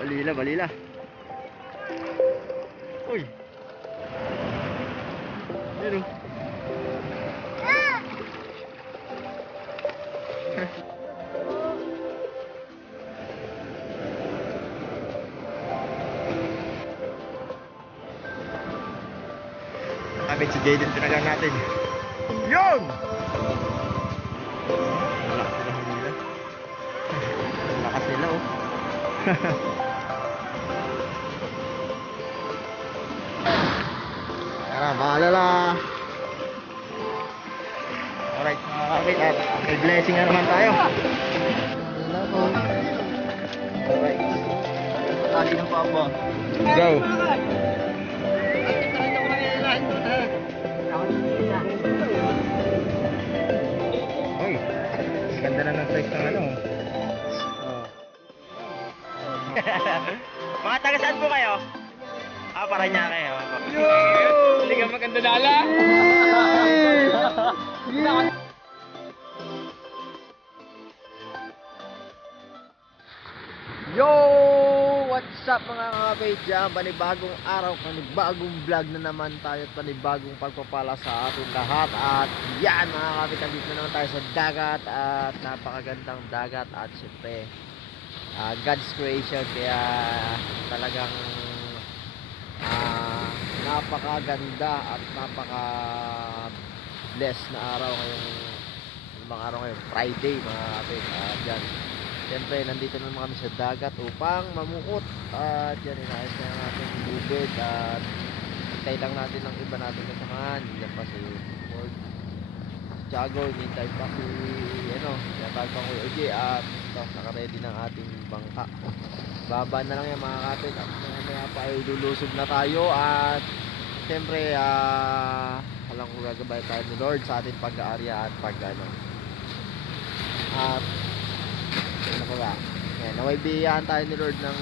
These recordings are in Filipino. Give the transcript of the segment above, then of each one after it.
Balila, balila. Uy. Ayun. Kapit si Jaden, tinagang natin. Yun! Wala sila humila. Lakas nila oh. Tara, maalala. Alright, mga kapit, at may blessing na naman tayo. Alright. Tali ng papa. Go! Uy, ganda na ng size ng ano. Oh. Mga taga saan po kayo? Paranaque. Yo! Hindi ka maganda dala? Yo! What's up mga kakabay dyan? Panibagong araw, panibagong vlog na naman tayo at panibagong pagpapala sa ating lahat. At yan mga kakabay, nandito na naman tayo sa dagat at napakagandang dagat at syempre God's creation, kaya talagang napakaganda at napaka blessed na araw ngayong mga araw ngayon, Friday mga kakabay. Dyan siyempre, nandito naman kami sa dagat upang mamukot. At yan, inayos na yung ating lubid. At hintay lang natin ng iba natin kasamahan. Yan pa si Ford, si Tiago, hinintay pa si tinatawag pa Kuya OJ. At ito, nakaready ng ating bangka. Baba na lang yan mga kapit. At maya pa ay lulusog na tayo. At siyempre, alam ko gagabay tayo ni Lord sa ating pag-aarya at at ano pa ba? Yan, naway biyahan tayo ni Lord ng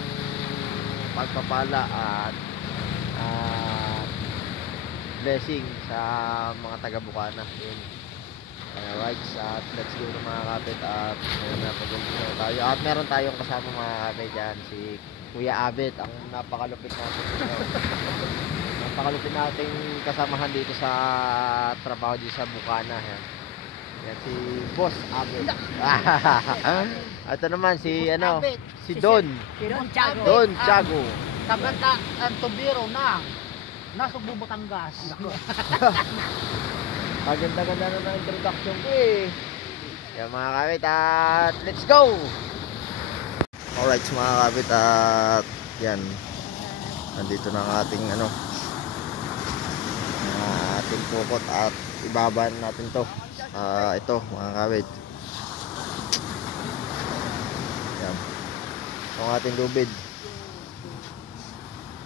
pagpapala at blessing sa mga taga-Bukana. Yun. Right, at let's go na mga kapit. At ngayon na pag-umpisa tayo. At meron tayong kasama mga kapit dyan, si Kuya Abet, ang napakalupit natin. Napakalupit nating kasamahan dito sa trabaho dito sa Bukana. Yan. Yan si Boss Abet. Ito naman si si Don. Don Tiago. Tagata ang Tubiro na nasa Batangas. Maganda-ganda na ng introduction ko eh. Yan mga kapit, at let's go! Alright mga kapit, at yan, nandito na ang ating ating pukot at ibabaan natin to. Ito mga kapit, yan, ang ating lubid.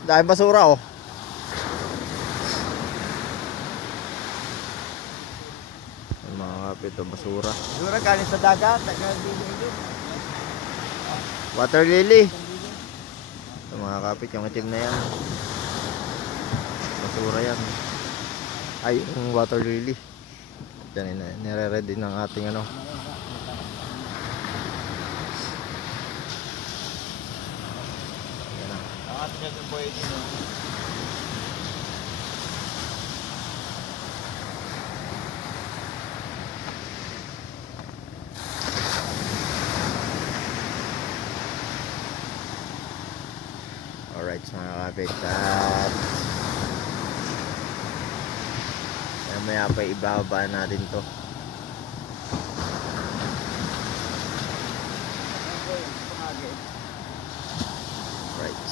Dahil basura oh. Mga kapit, basura. Basura galing sa dagat, Water lily. Ito mga kapit, yung itim na yan, basura yan. Ay, yung water lily. Yan, nire-ready ng ating Yan na. Alright mga kapit, at maya pa ibababa natin to. Right.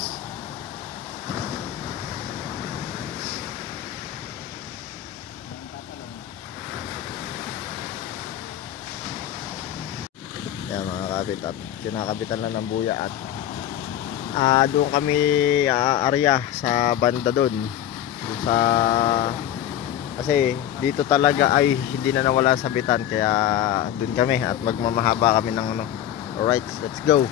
Yan mga kapit, at kinakabitan lang ng buya. At doon kami area sa banda doon sa, kasi dito talaga ay hindi na nawala sa bitan, kaya doon kami at magmamahaba kami ng Alright, let's go.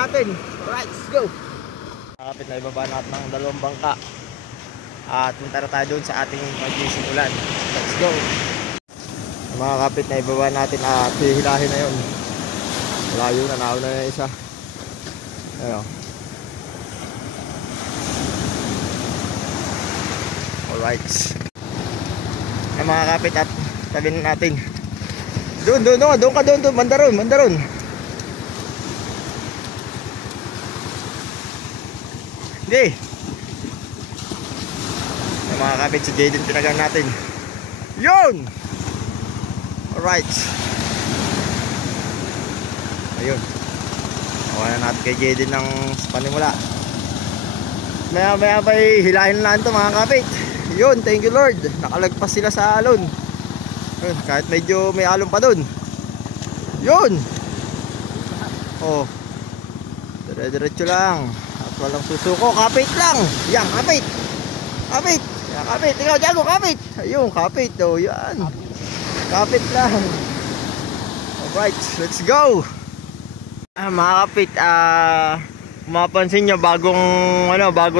natin. Alright, let's go. Kapit na ibaba natin ng dalawang bangka. At punta na tayo doon sa ating magsimulan. Let's go. Mga kapit na ibaba natin at hihilahin na yun. Layo na, nauna na yung isa. Ayun. Alright. Ay mga kapit at tabihin natin. Doon ka doon, bandaron. Hindi. Ay mga kapit, si Jaden tinagang natin. Yun! Alright. Ayun. Nakuha na natin kay Jaden ng panimula. Maya pa hilahin na lang ito mga kapit. Yun, thank you Lord. Nakalagpas sila sa alon. Yun, kahit medyo may alon pa dun. Yun. Oh. Dire-diretso lang. At walang susuko. Kapit lang. Yan, kapit. Yan, kapit. Ikaw, Diago, kapit. Ayun, kapit. Oh, yan. Kapit lang. Alright, let's go. Mga kapit, mapansin nyo bago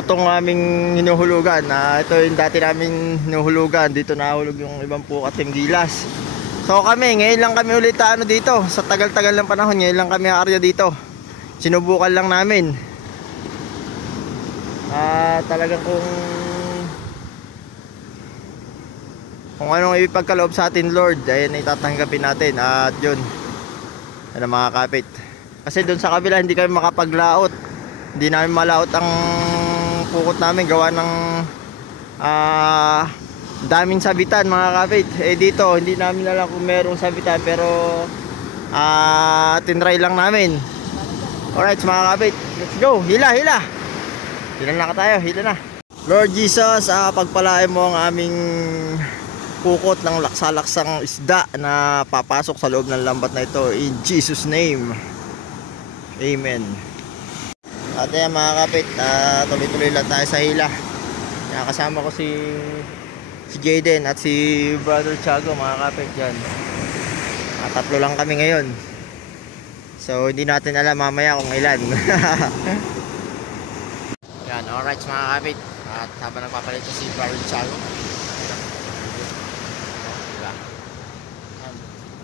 tong aming hinuhulugan. Ito yung dati naming hinuhulugan. Dito nahulog yung ibang pukat ng gilas. So ngayon lang kami ulit dito. Sa tagal-tagal ng panahon, ngayon lang kami aarya dito. Sinubukan lang namin. Talagang kung anong ipagkaloob sa atin Lord, ayun itatanggapin natin. At yun, ano mga kapit, kasi doon sa kabila hindi kami makapaglaot. Hindi namin malaot ang pukot namin gawa ng daming sabitan mga kapit. Dito hindi namin alam kung merong sabitan, pero tinry lang namin. Alright mga kapit, let's go. Hila na tayo. Lord Jesus, pagpalain mo ang aming pukot ng laksalaksang isda na papasok sa loob ng lambat na ito, in Jesus name, amen. At yan mga kapit, tuloy-tuloy lang tayo sa hila. Yan, kasama ko si Jaden at si Brother Tiago mga kapit dyan. Tatlo lang kami ngayon. So hindi natin alam mamaya kung ilan. Yan, alright mga kapit. At habang nagpapalit si Brother Tiago,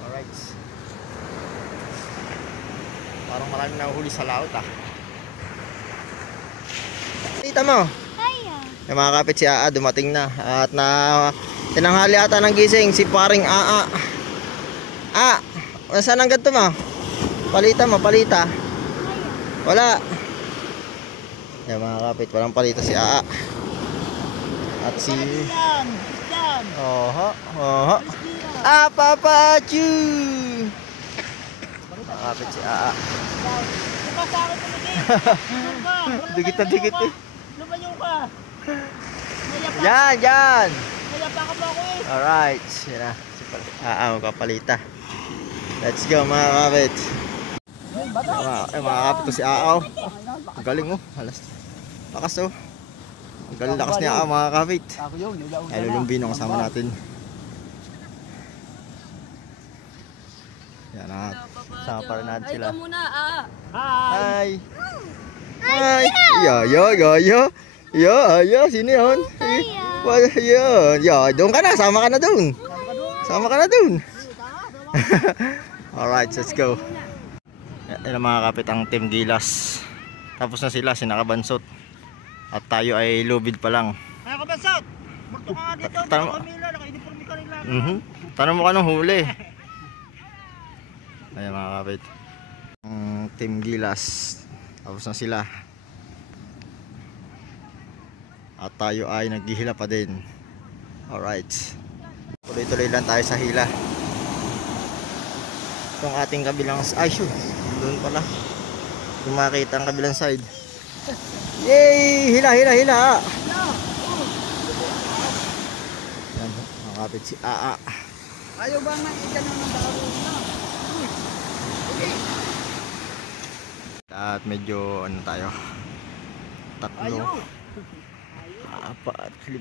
alright. Parang maraming nahuhuli sa laot Kita mo? Yung mga kapit, si Aa dumating na. At tinanghali ata ng gising si paring Aa. Saan ang ganito mo? Palita. Wala. Yung mga kapit, walang palita si Aa. At si Oho. Papachu. Mga kapit, si Aa. Dikit Lumayo ka. Yan. Nayapakan mo ako Alright. Yan na. Magpapalita. Let's go mga kapit. Mga kapit to si Aaw. Ang galing lakas ang galing lakas niya mga kapit. Lulumbin ang kasama natin. Yan kasama pa rin natin sila. Ikaw muna, Hi. Yo, sino yun? Doon ka na, sama ka na doon. Alright, let's go. Yan mga kapit ang Team Gilas. Tapos na sila, sinakabansot. At tayo ay lubid pa lang. Ay, kabansot! Magto ka nga dito, kamila, naka-uniforme ka rin lang. Tanong mo ka nung huli. Ayan mga kapit, Team Gilas. Tapos na sila. At tayo ay naghihila pa din. Alright, tuloy-tuloy lang tayo sa hila. Itong ating kabilang shoot, doon pala kung makita ang kabilang side. Yay! Hila. Yan, mga kapit, si Aa. Ayaw ba nga ikano ng baro na? At medyo tayo, 3, 4, 5, 6,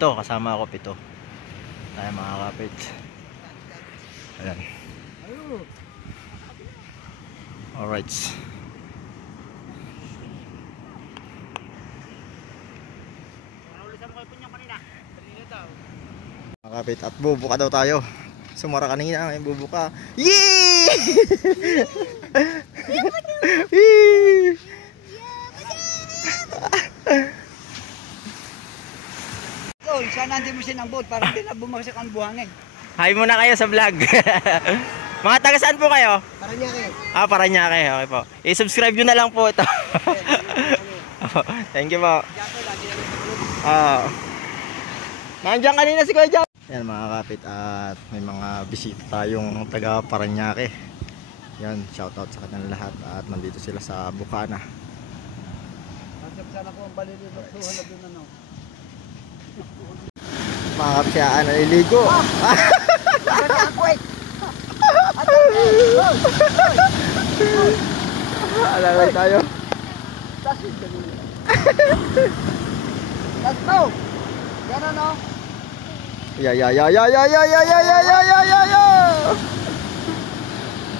7, kasama ako 7 tayo mga kapit. Ayan. Alright. Mga kapit, at bubuka daw tayo. Sumara kanina, may bubuka. Yee! Yee! Tol, sana hindi mo sinambot para hindi na bumagsak ang buhangin. Hi muna kayo sa vlog. Mga taga saan po kayo? Para niya kayo. Paranaque. Okay po. I-subscribe nyo na lang po ito. Thank you po. Nandiyan kanina si Kuya John. Yan mga kapit, at may mga bisita tayong taga Paranaque. Yan, shoutout sa kanilang lahat, at nandito sila sa Bukana. Masap sana ko ang balili magsuhan na doon ano. Mga kapit, siya naliligo. Alalay tayo. Let's go! Yan ano? Ya.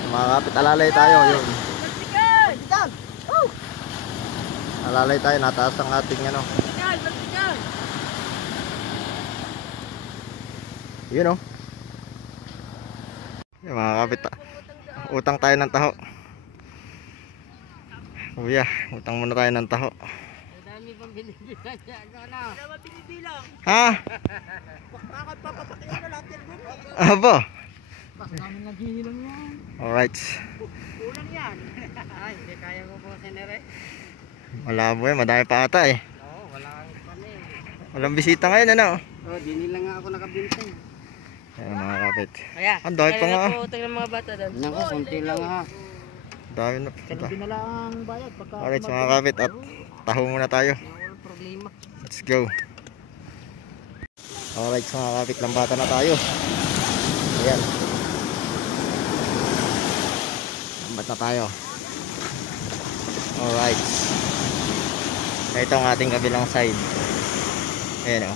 Mga kapit, alalay tayo. Yun. Magtikan! Alalay tayo, nataas ang ating ano. Yun oh. Yung mga kapit, utang tayo ng taho. Kuya, utang muna tayo ng taho. Dami pang binibilan niya. Ano? Dami binibilang. Ha? Bakit papapatayin na natin doon? Aba. Basta namin naghihilang yan. Alright. Kulang yan. Ay, hindi kaya ko po sinere. Malabo yan, madami pa ata eh. Oo, wala kang panay. Walang bisita ngayon ano. Oo, di nila nga ako nakabintay. Ayan mga kapit. Kaya, Ang dami pa nga. utang ng mga bata doon. Naku, kunti lang ha. Dami na. Kaya dinala ang bayad pagka... Alright mga kapit, at taho muna tayo. Walang problema. Let's go. Alright mga kapit, lambata na tayo. Ayan. Lambat na tayo. Alright. Ito ang ating kabilang side. Ayan o.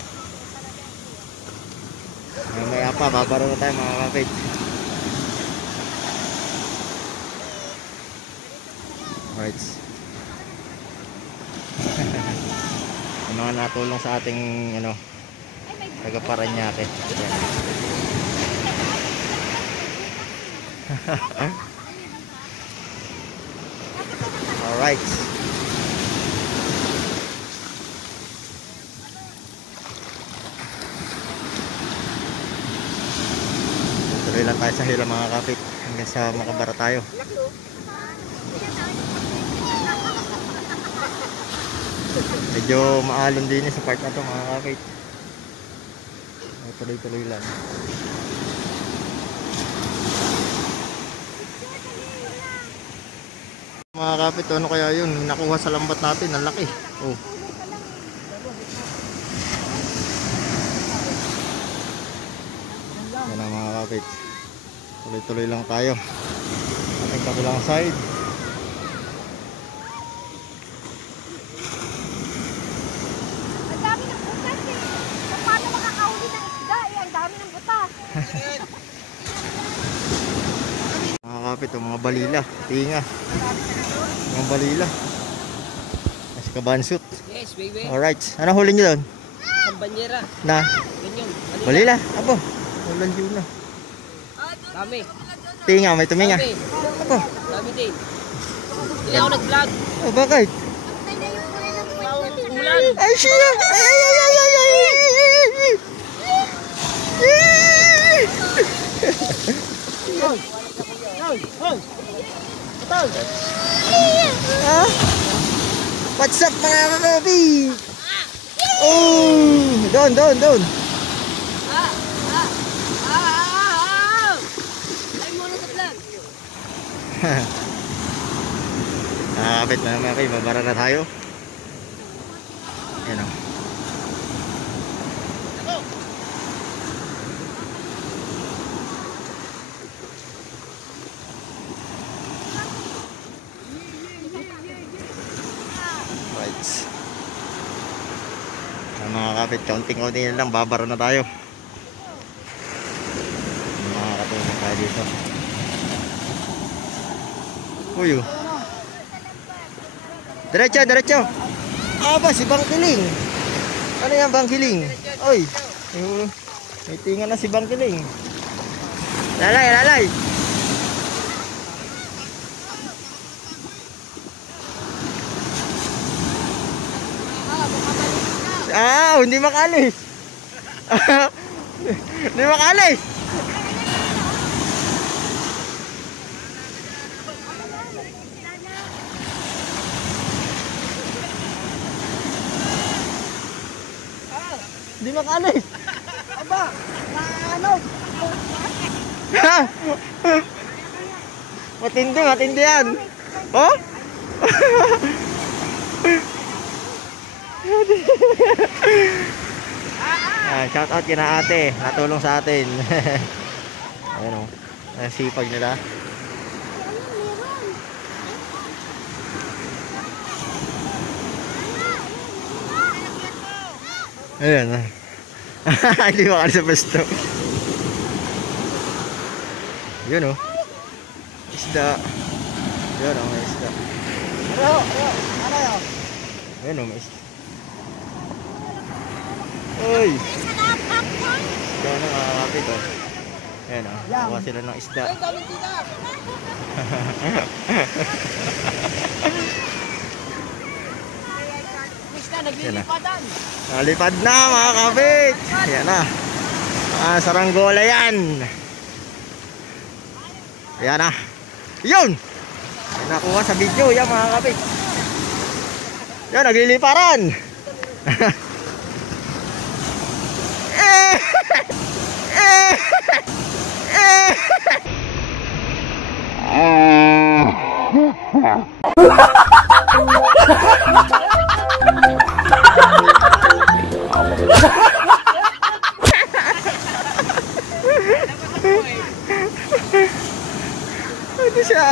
Mamaya pa, babaro na tayo mga kapit. Alright. Yung mga natulong sa ating ano, taga Paranaque. Alright. Tuloy lang tayo sa hila mga kapit hanggang sa makabara tayo. Medyo maalon din sa part na to mga kapit. Tuloy-tuloy lang. Mga kapit, ano kaya yun? Nakuha sa lambat natin, ang laki. Oh. Yan ang mga kapit. Tuloy-tuloy lang tayo. Ating kabilang side. Ang dami ng butas eh. So, paano makakauli ng isda eh? Ang dami ng butas. Mga kapit, mga balila, tinga. Mga balila. Nasa kabansut. Yes, baby. Alright, ano huli nyo doon? Sambanyera. Na? Ganyan. Balila? Abo, ulan yun na. Dami. Tinga, may tuminga. Dami. Abo, Dami din. Hindi ako nag-vlog. oh, bakit? Patay na yung kulay ng Bawang ulan. Ay, siya! Ay, ay, ay, ay, ay, ay! Ah? What's up mga kapabi? Oh, doon. Ay muna sa vlog. Nakakapit na naman kayo, babara na tayo. Yan o. Right. Mga kapit, kaunting-kaunting na lang, babara na tayo. Mga katulong tayo dito. Uy, oh. Diretso. Aba, si Bangkiling. Ano yan, Bangkiling? Oy. May tinga na si Bangkiling. Lalay, lalay. Hindi makalis. Hindi makalis. Hindi makalis. Aba, ano? Matindi, matindi yan. Oh? Shout out kina ate, natulong sa atin. Ayun oh. Ang sipag nila. Ayan. Hindi makalis sa pwesto. Yun oh. Isda. Yun oh, may isda. Ano yun? Ayun oh, may isda. Uy! Isda na kakakapit oh. Ayan oh, kuha sila ng isda. Ay, daming tita! Isda, naglilipadan! Nalipad na mga kapit. Ayan na. Saranggola yan. Ayan na. Yun. Ayan, nakuha sa video yan mga kapit. Yan, nagliliparan. Ito siya.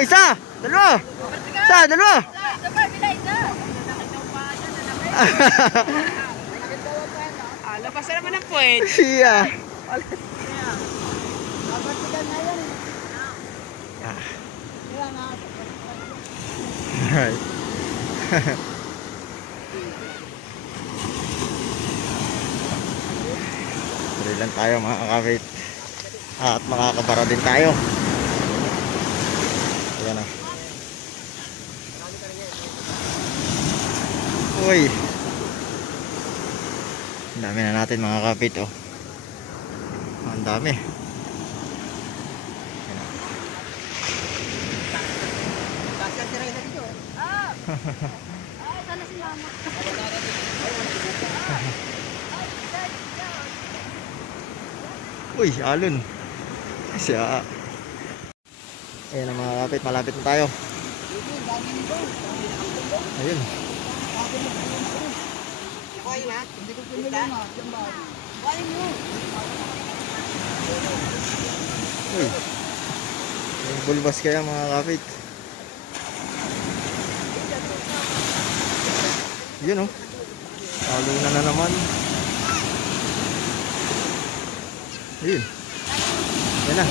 Isa. Dalawa. Isa, dalawa. Labas na naman ang puwet! Siya. Alright. Tuloy lang tayo mga kakabit. At makakabara din tayo. Ayan na. Uy. Ang dami na natin mga kakabit oh. Ang dami. Sana si mama. Uy, alon. Siya. Ayan na mga kapit, malapit na tayo. Ayun. Uy. May bulbas kaya mga kapit. Yun oh. Alunan na naman. Ayun. Yan na.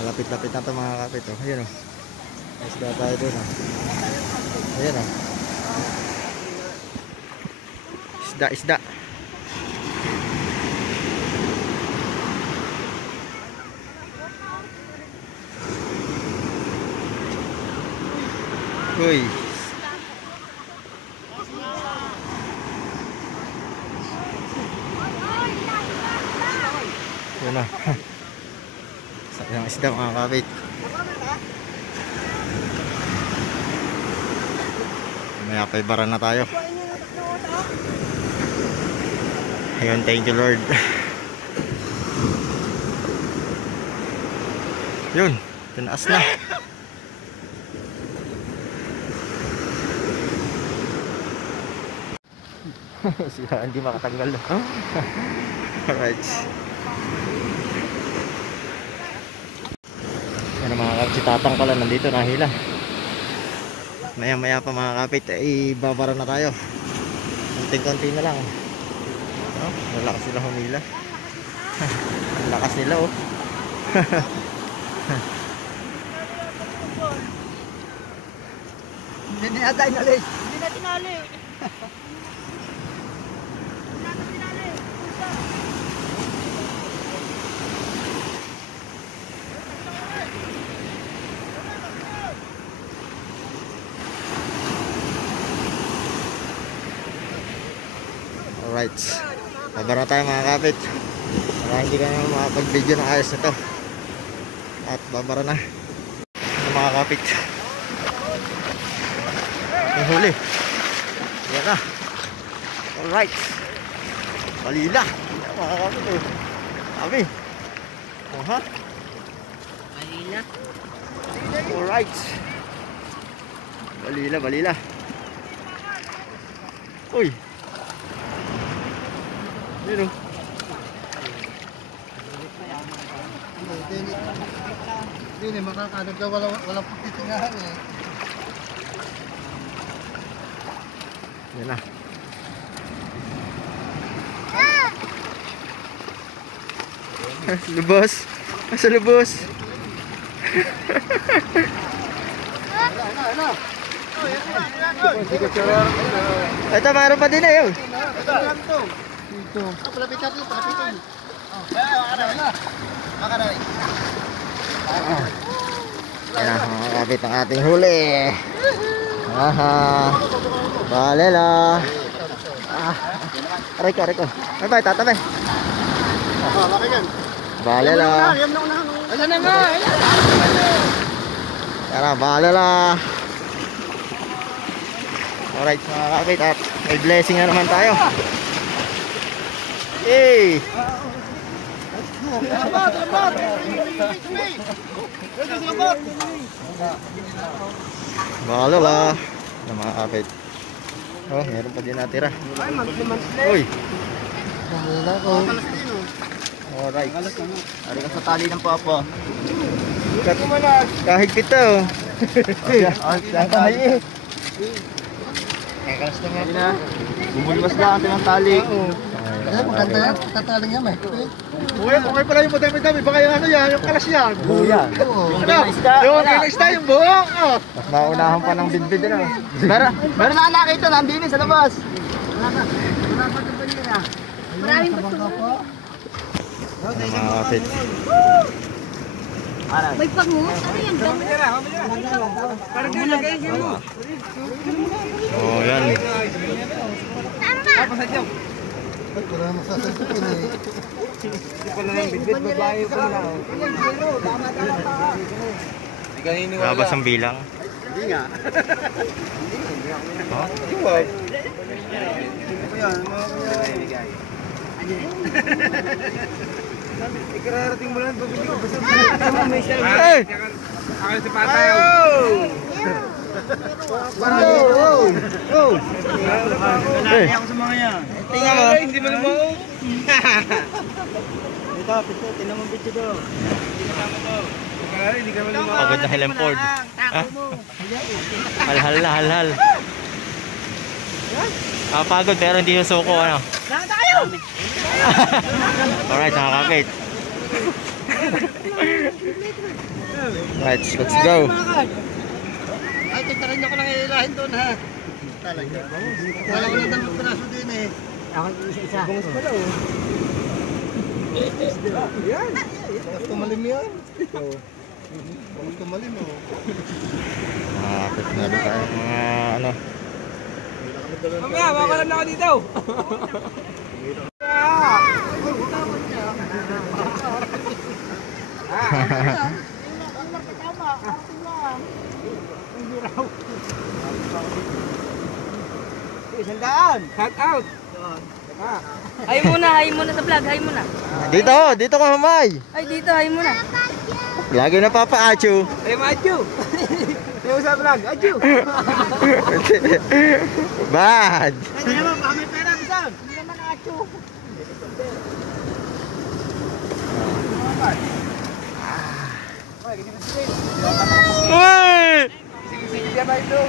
Malapit-lapit na ito mga kapit oh. Ayun oh. Isda tayo dun oh. Ayun oh. Isda, isda. Uy. Yan na. Sayang isda mga kapit. Maya pa ibara na tayo. Ayun, thank you Lord. Yun, tinaas na. Siya hindi makatanggal. Alright. Yan mga kapit, si Tatang pala nandito, nahila. Maya maya pa mga kapit, ay babara na tayo. Konting-konti na lang. Relax sila humila. Ang lakas nila oh. Hindi ata inalis. Hindi na tinali. Hindi na tinali. Alright. Babara tayo mga kapit. Para hindi ka na makapag-video ng ayos na to. At babara na. Mga kapit. Ang huli. Yan na. Alright. Balila. Yan mga kapit oh. Kami. Oh ha. Balila. Alright. Balila, balila. Uy. Yun oh. Hindi makakaano ka wala pagtitingahan eh. Yan na. Lubos. Nasa lubos. Ito, mayroon pa din eh. Yun. Dito. Palapit natin, palapitin. Yan na, mga kapit ang ating huli. Aha. Balela. Aray ko, aray ko. Abay, tatabay. Balela. Ayan na nga. Yan na, balela. Alright, mga kapit. At may blessing na naman tayo. Hey! Bahala na mga kapit. Oh, meron pa din natira. Uy! Alright. Ari ka sa tali ng papa. Kahit pito. Bumulmas lang ang tali. Ay, Maganda yan, tatali niya may. Uy, okay pala yung madami-dami. Baka yung ano yan, yung kalas yan. Buya. Yung isda. Yung isda, yung buhok. Oh. Mas maunahan pa ng bidbid na. Meron na nakita, nandini sa labas. Maraming bato. Mga kapit. May pangus. Ano yan? Oh, yan. Wala na masasagutin eh. Labas ang bilang. Hindi nga. Oh? Ikararating mo lang bumili ko. Hey! Ako si Patayo. Hey! Ako sa mga yan. Tingnan mo. Hindi mo naman. Ito, pito, tinan mo pito do. Hindi ka naman. Pagod na Helempord. Ah? Halhal na, halhal. Pagod pero hindi yung suko, ano? Alright, mga kapit. Right, let's go. Ay, titarin niyo ko lang ilahin doon ha. Talaga. Wala ko lang ng piraso din eh. Ako isa-isa. Bungas pala oh. Yan. Bungas tumalim yan. Bungas tumalim oh. Mga kapit na tayo, mga ano. Mamaya, makalan na ako dito. Isandaan. Cut out. Hay muna sa vlog. Hay muna. Dito ka humay. Ay, dito. Hay muna. Lagi na papa-achu. Ay, Machu. Yung sa vlog, Achu. Bad. Hindi naman, baka may pera bisan. Hindi naman acho. Uy! Sige, yan na ito.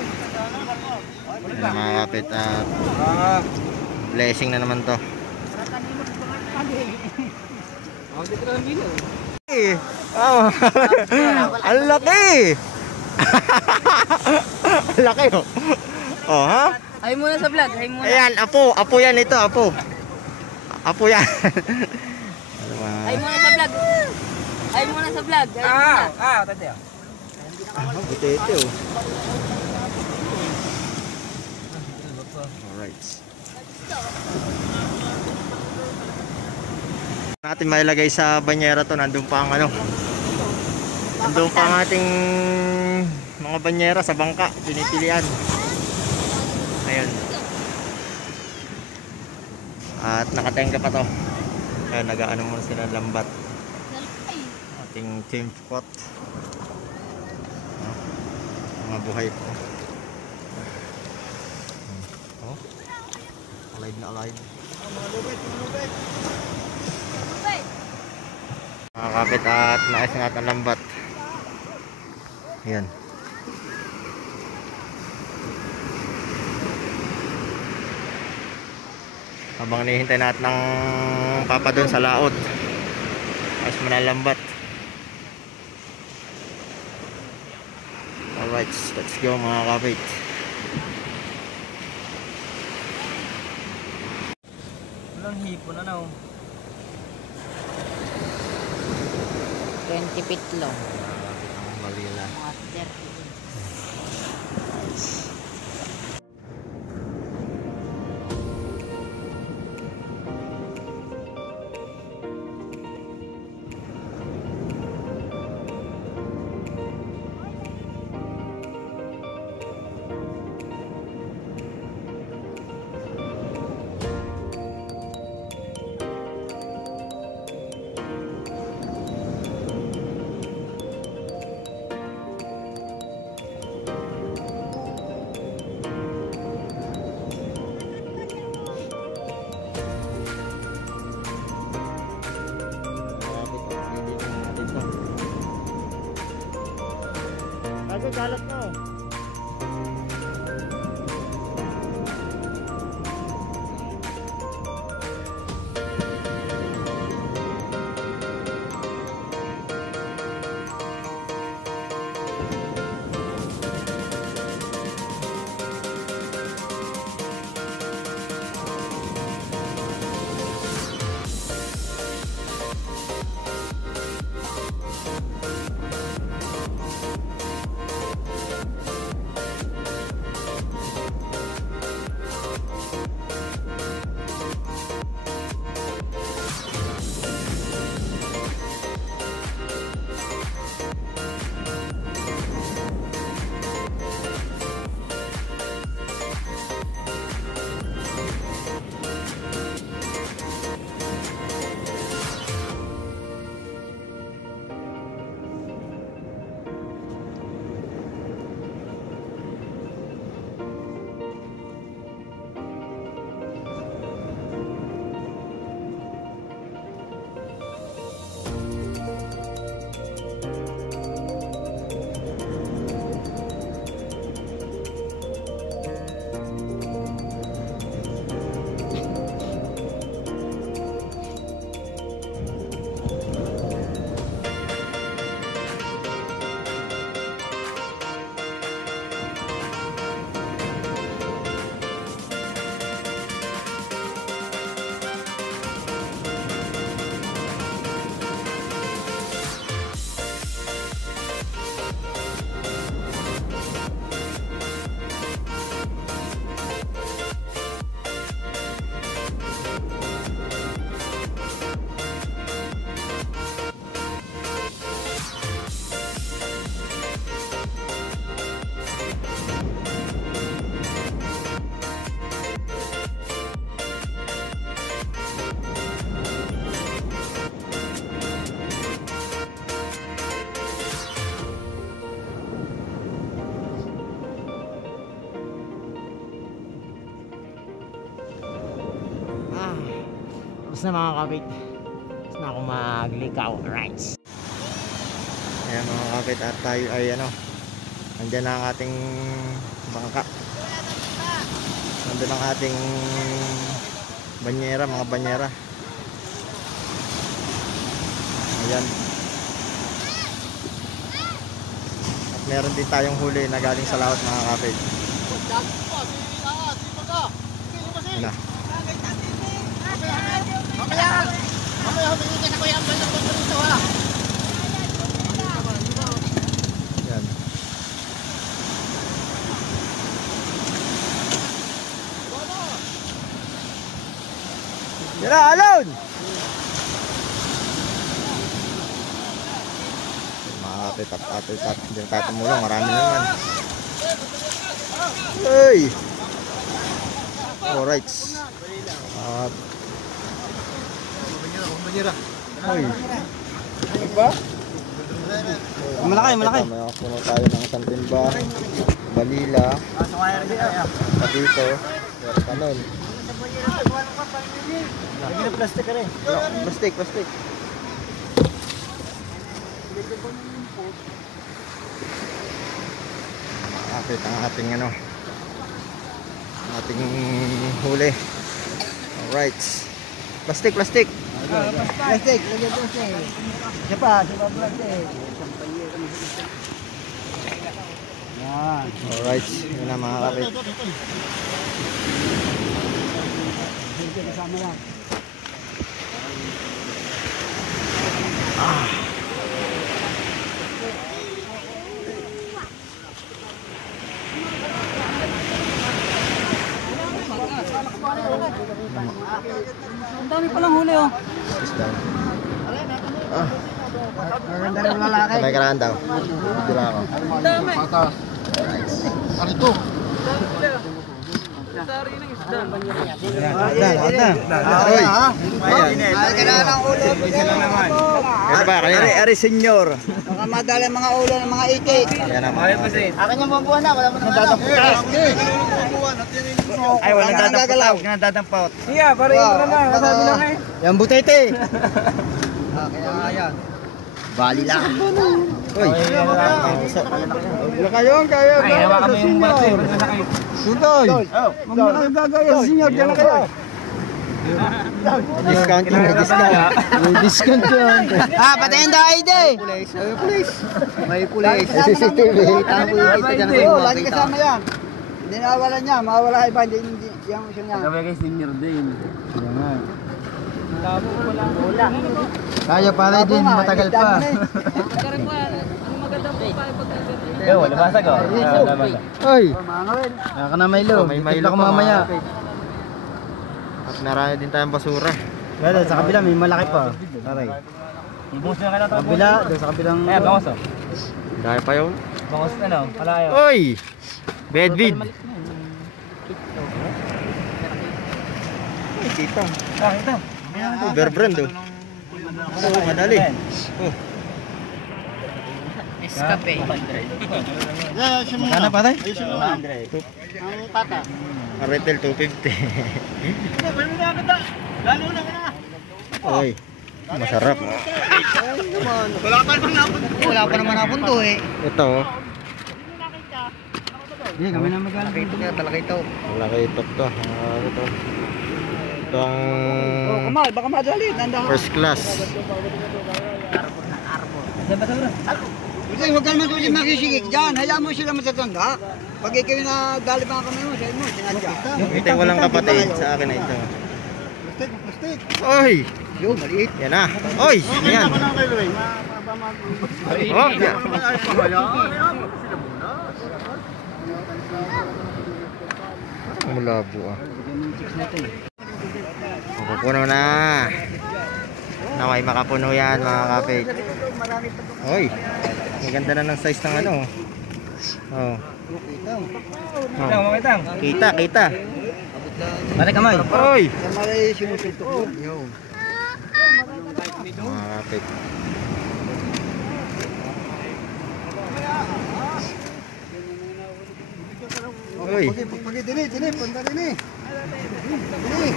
Yan mga kapit. Blessing na naman to. Oh. Ang laki! Ang laki oh. Oh ha? Ay muna sa vlog, ay muna. Ayan, apo. Apo yan ito, apo. Apo yan. Ano ba? Ay muna sa vlog. Ay muna sa vlog. Ay muna. Ito ito. Alright. Natin mailagay sa banyera to, nandun pa ang ano. Nandun pa ang ating mga banyera sa bangka, pinipilian. Ayun. At nakatenga pa to. Ayun, nag-aano muna sila ng lambat. Ating team spot. Mga buhay po. Oh. Alive na alive. Mga kapit at naayos na natin ang lambat. Ayan. Habang nihintay natin ng papa doon sa laot. Ayos mo na ang lambat. Alright, let's go mga kapit. Walang hipon na no. 20 feet long. Ang malila. Mga 30 feet. Bago galat mo. Tapos na mga kapit. Tapos na ako maglikaw. Right. Ayan mga kapit, at tayo ay ano, andyan na ang ating bangka. Nandun ang ating banyera, mga banyera. Ayan. At meron din tayong huli na galing sa laot mga kapit. Ayan na. Mamaya humingi ka na kuya ang balong ko dito ha. Ayan. Yan na, alon! Mga kapit at hindi na tayo tumulong. Marami na naman. Hey! Alright. At Hoy. Malaki, malaki. May puno tayo ng isang timba. Balila. Pa dito. Meron ka nun. Lagi na plastic ka rin. Plastic. Kapit ang ating ano. Ang ating huli. Alright. Plastic. Plastic, lagyan plastic. Siya pa plastic. Yan. Alright. Yun na mga kapit. Hindi kasama yan. Ang dami palang huli oh. Is down. Maganda rin lalaki. May karaan daw. Video lang ako. Patas. Ano ito? Oy. Ay, kailangan ng ulo. Ano ba? Ari, senyor. Baka madala mga ulo ng mga itik. Yan na mga kapit. Akin yung bambuhan na, wala mo nang dadampot. Ay, wala nang gagalaw. Wala nang dadampot. Iya, pare mo naman. Kasabi lang eh. Yan butete. Kaya nga yan. Bali lang. Uy. Kayo. Ay, hawakan mo yung bate. Sutoy. Huwag mo lang gagaya, senyor. Diyan na kayo. Discount yun. May discount yun. Patayin daw ID. May pulis. CCTV. Lagi kasama yan. Hindi nawalan niya. Mawala iba. Hindi yung gusto niya. Kaya pala din. Matagal pa. Wala basag oh. Oy. Kaka na Milo. May Milo ko pa, mamaya. mga kapit. At narami din tayong basura. Pero sa kabila may malaki pa. Taray. Ibus na kayo. Sa kabila. Doon sa kabilang. bangos oh. Dahil pa yun. Bangos na no. Kalayo. Oy. Bedvid. Ay, kita. Ito. Overbrand oh. Oh, madali. Oh. Escape. Magkano pa tayo? Ang retail 250. Oy. Masarap. Wala pa naman napunto eh. Ito oh. Hindi kami na magaling. Talaga ito. Malaki itok to. Ito. Ito ang Kamal, baka madali. Tanda. first class. Kasi huwag ka naman tuloy makisigik dyan. Hayaan mo sila matatanda. Pag ikaw na dali pa kami mo, sa'yo mo, sinadya. Ito yung walang kapatid sa akin na ito. Plastic. Oy! Yo, maliit. Yan na. Oy! Yan. Oh, yan. Ang malabo ah. Mapupuno na. Naway makapuno yan mga kapit. Oy! Ang ganda na ng size ng ano. Oh. Oh. Kita. Mali kamay. Oy! Mali sinusuntok mo. Yo. Mga kapit. Oy! Pagi dini, punta dini. Dini.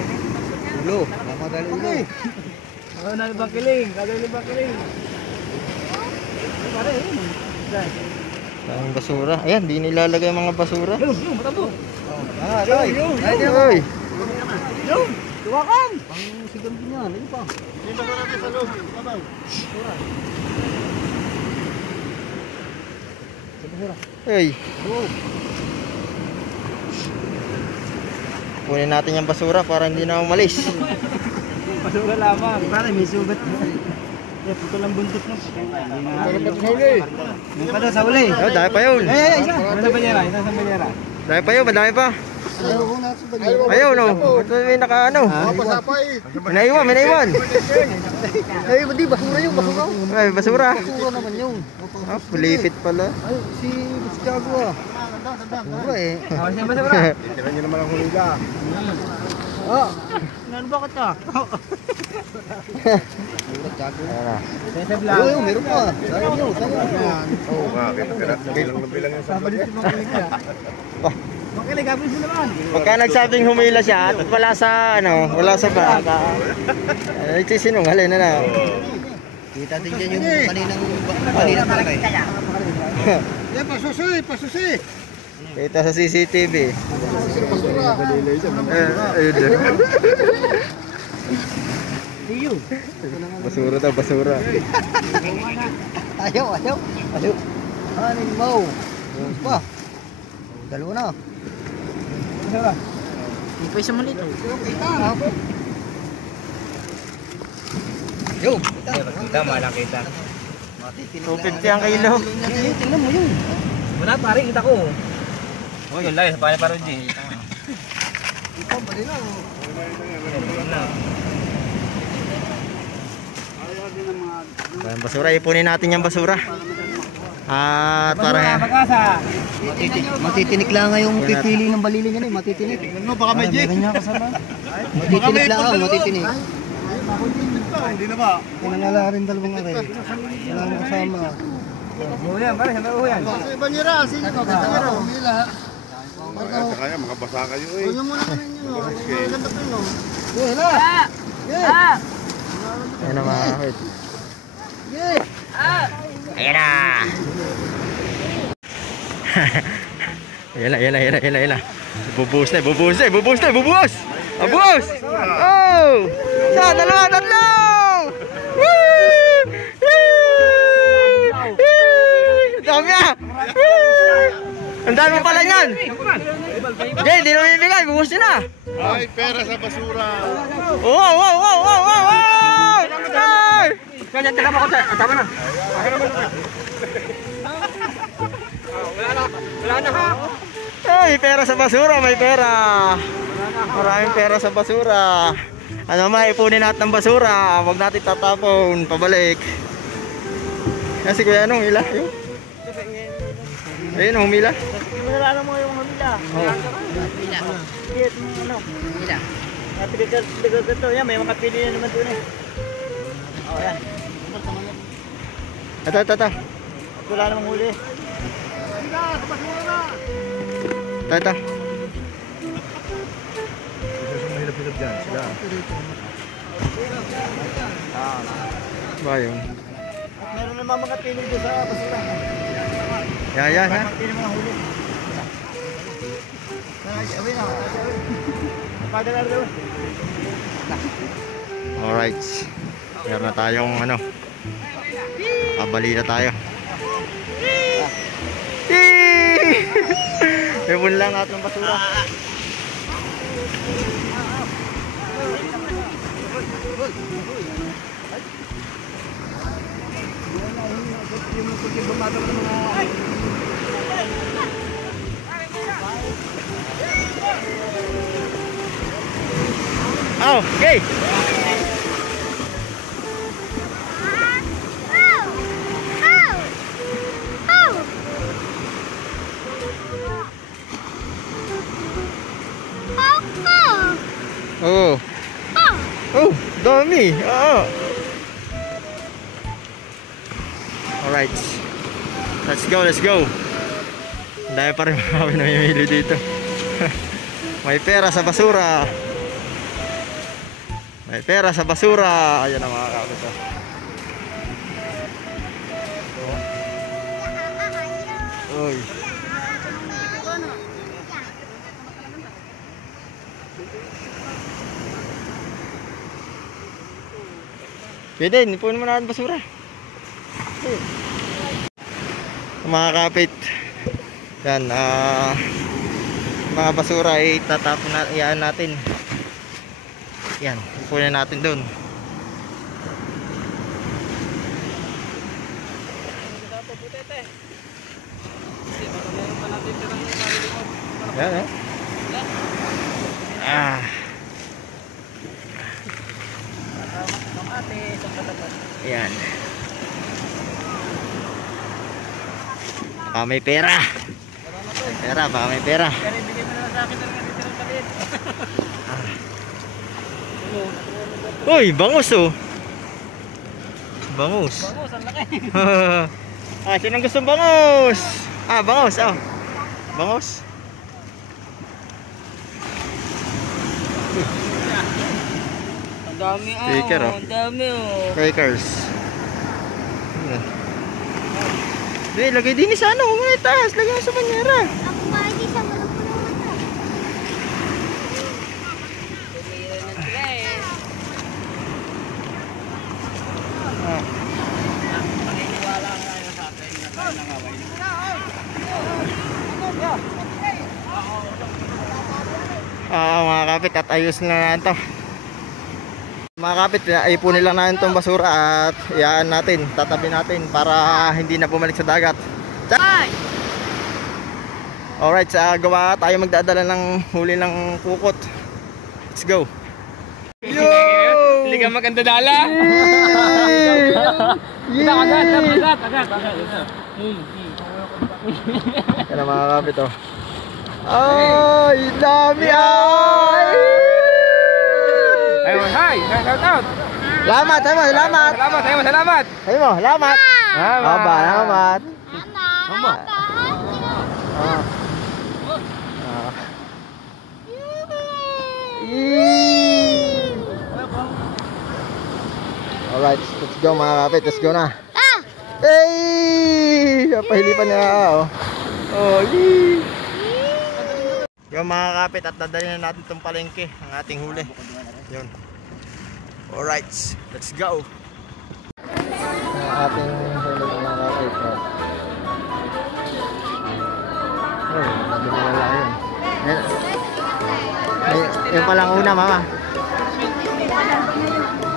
Ulo, mamadali ulo. Ang basura. Ayan, di nilalagay ang mga basura. Ay, Oy! tuwakan. Ang sigaw din yan. Ano pa? Yung basura natin sa loob. Babaw. Hey. Kunin natin yung basura para hindi na umalis. Basura lamang. Pare, may sugat. Puto lang buntot mo. Yung pa daw sa uli. Oh, dahil pa yun. Isa. Sa banyera. Isa sa banyera. Dahil pa yun, madami pa. Ayaw, no. Ito may naka ano. Pasapay. Minaiwan, minaiwan. Ay, di basura yung basura. Ay, basura. Basura naman yun. Ah, pulipit pala. Ay, si Tiago ah. Basura eh. Siya basura. Tira nyo naman ang hulila. Ah. Ano ba ka? Ayan na. Ayun, meron pa. Sayang yun, sayang yun. Oo nga, bilang yung sa Pagka nagsabing humila siya at wala sa ano, wala sa bag. Ay, sinungaling na na. Kita din dyan yung kaninang barangay. Yan, pasusi, pasusi. Kita sa CCTV. Ayun din. Basura daw, basura. Ayaw. Anin mo. Yung pa. Dalawa na. Yung pa isa maliit. Yo. Kita, malakita. 250 ang kilo. Tingnan mo yun. Wala pare, kita ko. Oh, yun lang, sa pare G. Ikaw, bali na. Ayan, basura, ipunin natin yung basura. At para Matitinik lang nga yung pipili ng balili niya eh. Matitinik. Ano, baka may jig. Matitinik lang ako, matitinik. Hindi na ba? Pinangala rin dalawang are. Wala mo kasama. Uyan, pare, sama uyan. Si Banyera, sino ka? Banyera, humila. Sa kaya, makabasa kayo eh. Huwag muna ka ninyo. Maganda pa yun. Wala. ayan na mga kahit. Ayan na. Ayan na. Bubuhos na. Bubuhos! Oh! Isa, dalawa, tatlo! Woo! Dami ah! Ang dami pala niyan! Jay, hindi naman ibigay, bubuhos nyo na! Ay, pera sa basura. Wow! Kaya, teka mo ko sa, tama na. Wala na ha. Ay, pera sa basura, may pera. Maraming pera sa basura. Ano maipunin natin ng basura. Huwag natin tatapon, pabalik. Kasi kuya anong hila? Ayun, humila. Wala mo yung humila. Humila. Piligad ito. Yan, may mga pili na naman doon eh. Oh, yan. Ito. Wala namang huli. Ito. Hilap-hilap dyan, sila. Ba yun? At meron naman mga pili doon sa basura. Yan ha. Pili mga huli. Awin na. Padala doon. Alright. Meron na tayong ano. Kabali na tayo. Ibon lang natin ng basura. Oh, okay. Oh. Oh, dami. Oo. Alright. Let's go. Dahil pa rin kami namimili dito. May pera sa basura. Ayan na mga kapito. Uy. Pwede, ipunin mo na ang basura. Mga kapit. Yan, mga basura ay tatapon na, iyaan natin. Yan, ipunin natin doon. Yan, eh. Yan. May pera. May pera, baka may pera. Pero ibigay mo na sa akin na dito ng maliit. Uy, bangus oh. Bangus. Bangus, ang laki. Sinong gustong bangus? Bangus, oh. Bangus. Ang dami Sticker, oh. Ang dami Quakers. Hindi, lagay din sa ano, may taas. Lagay mo sa banyera. Ako nga, hindi siya walang pulang mata. Tumira na sila eh. Maniniwala ka na sa akin na tayo nangaway. Mga kapit, at ayos na ito. Mga kapit, ipunin lang natin itong basura at iyaan natin, tatabi natin para hindi na bumalik sa dagat. Alright, gawa tayo magdadala ng huli ng kukot. Let's go. Yo! Hindi ka maganda dala. Agad. Yan ang mga kapit, oh. Ay, dami ay! Ayun, hi! Shout out! Salamat, salamat. Salamat! Sabi mo, salamat. Salamat. Mama. Alright, let's go mga kapit. Let's go na. Hey! Pahilipan niya, oh. Yee! Yung mga kapit, at dadalhin na natin itong palengke, ang ating huli. Yun. Alright, let's go. Ang ating huli mga kapit. Sabi mo lang yun. Yung palang una, mama.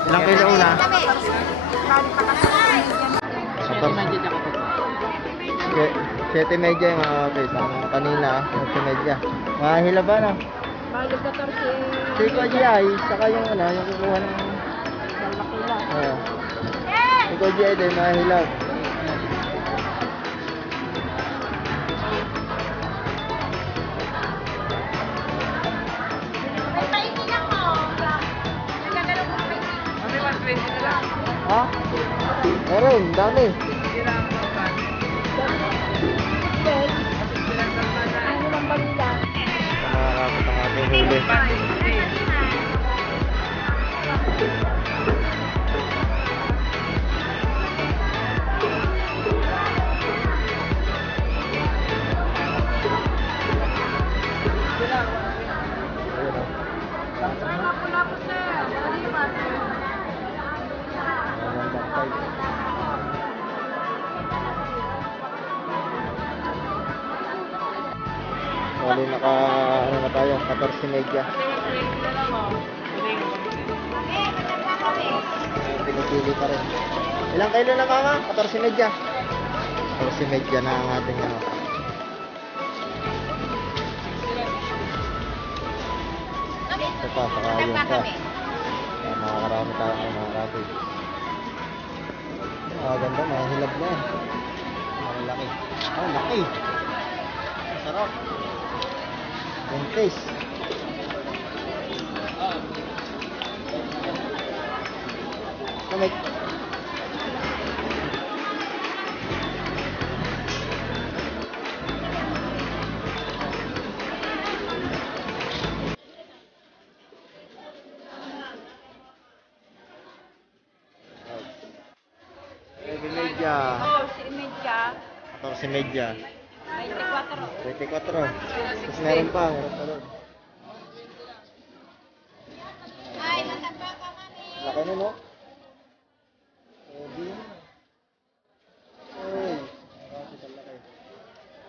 Ilang kilo una? 7 medya yung mga kapit. Ang kanina, 7 medya. Mahila ba na? Mahilap na 14. Siko GI, saka yung yung kukuha ng Malaki lang. Siko GI din, mahila. Ha? Meron, dami. Ano ng balila? Makakapit ang ating huli. Wali ano na tayo, 14 medya. Pinipili pa rin. Ilang kilo na mama? 14 medya. 14 medya na ang ating ano. Ito pa, saka yun pa. Makakarami tayo ngayon mga kapit. Ganda, mahilab na eh. Malaki. Laki. Sarap. Yung taste. Kamay. Medya. 14 medya. 24. Tapos meron pa doon. Ay, mataba pa kami. Laki nun, no? Uy.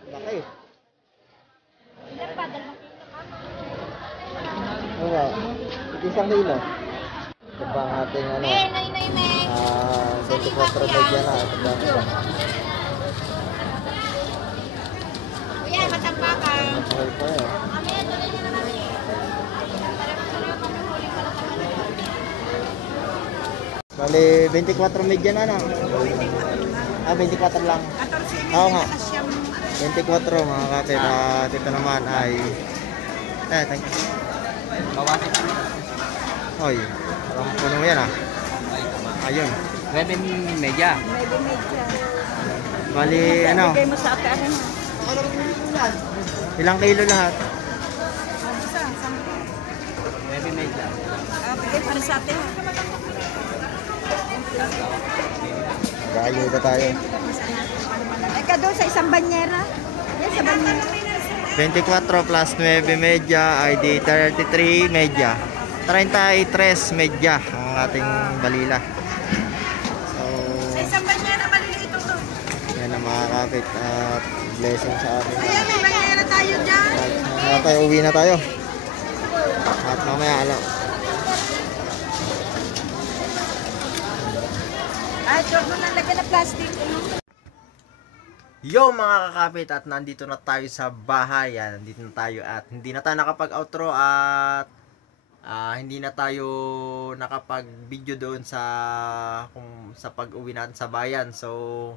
Laki. Ilan pa? 2 kilo ka? Oo nga. Isang kilo. Ito pa ang ating ano. Nay. 24 medya na. Ito ba ang isa? Kuya, matamba ka. Mahal pa eh. Mamaya, tuloy niyo naman eh. Sarap kami huli pa lang Bali, 24 medya na na. 24 lang. 14 Oo nga. 24 mga kapit. At ito naman ay... thank you. Bawasin pa. Oy, parang puno yan ah. Ayun. 9 media. Bali, ano? Bigay mo sa ate, ano? Ilang kilo lahat? 9 media. Bigay para sa ate. Ayuda tayo. Eka doon sa isang banyera. Yan sa banyera. 24 plus 9 medya ay di 33 medya. 33 medya ang ating balila. So, Sa isang banyera, maliliit ito. yan ang mga kapit at blessing sa atin. Ayan, may banyera tayo dyan. Uwi na tayo. At mamaya alam. Ay, huwag mo nang lagyan ng plastic. Yo mga kakapit, at nandito na tayo sa bahay. Yan, nandito na tayo at hindi na tayo nakapag-outro at hindi na tayo nakapag-video doon sa sa pag-uwi natin sa bayan. So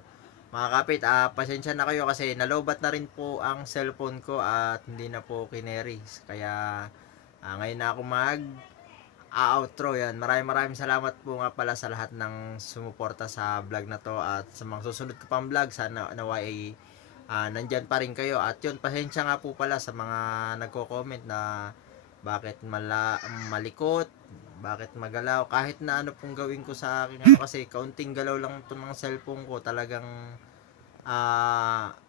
mga kapit, pasensya na kayo kasi nalobat na rin po ang cellphone ko at hindi na po kineri. Kaya ngayon na ako outro. Yan, maraming salamat po nga pala sa lahat ng sumuporta sa vlog na to at sa mga susunod ko pang vlog. Sana naway nandyan pa rin kayo. At yun, pasensya nga po pala sa mga nagko-comment na bakit malikot, bakit magalaw, kahit na ano pong gawin ko sa akin kasi kaunting galaw lang ito ng cellphone ko, talagang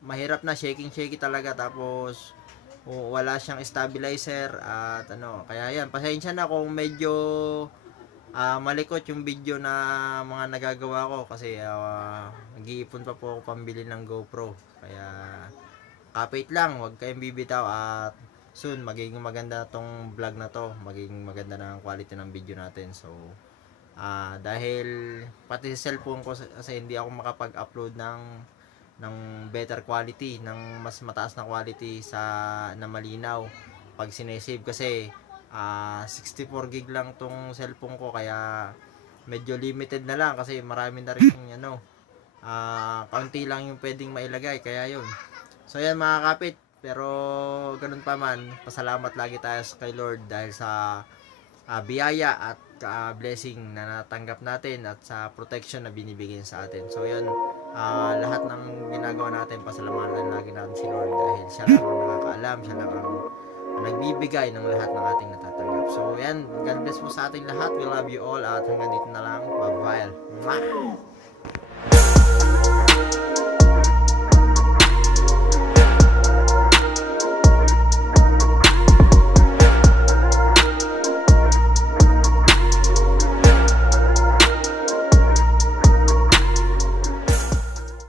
mahirap na, shaky talaga, tapos wala siyang stabilizer at ano, kaya yan, pasensya na kung medyo malikot yung video na mga nagagawa ko kasi nag-iipon pa po ako pambili ng GoPro, kaya kapit lang, huwag kayong bibitaw at soon magiging maganda tong vlog na to, magiging maganda na ang quality ng video natin. So dahil pati sa cellphone ko kasi hindi ako makapag-upload ng better quality, ng mas mataas na quality na malinaw pag sinesave kasi 64 gig lang tong cellphone ko, kaya medyo limited na lang kasi marami na rin ano, kaunti lang yung pwedeng mailagay, kaya yun. So yan mga kapit, pero ganun pa man, pasalamat lagi tayo kay Lord dahil sa biyaya at blessing na natanggap natin at sa protection na binibigay sa atin. So yun, lahat ng ginagawa natin, pasalamatan lagi natin si Lord dahil siya lang ang nakakaalam, siya lang ang nagbibigay ng lahat ng ating natatanggap. So yan, God bless po sa ating lahat. We love you all at hanggang dito na lang. Bye-bye. Mwah!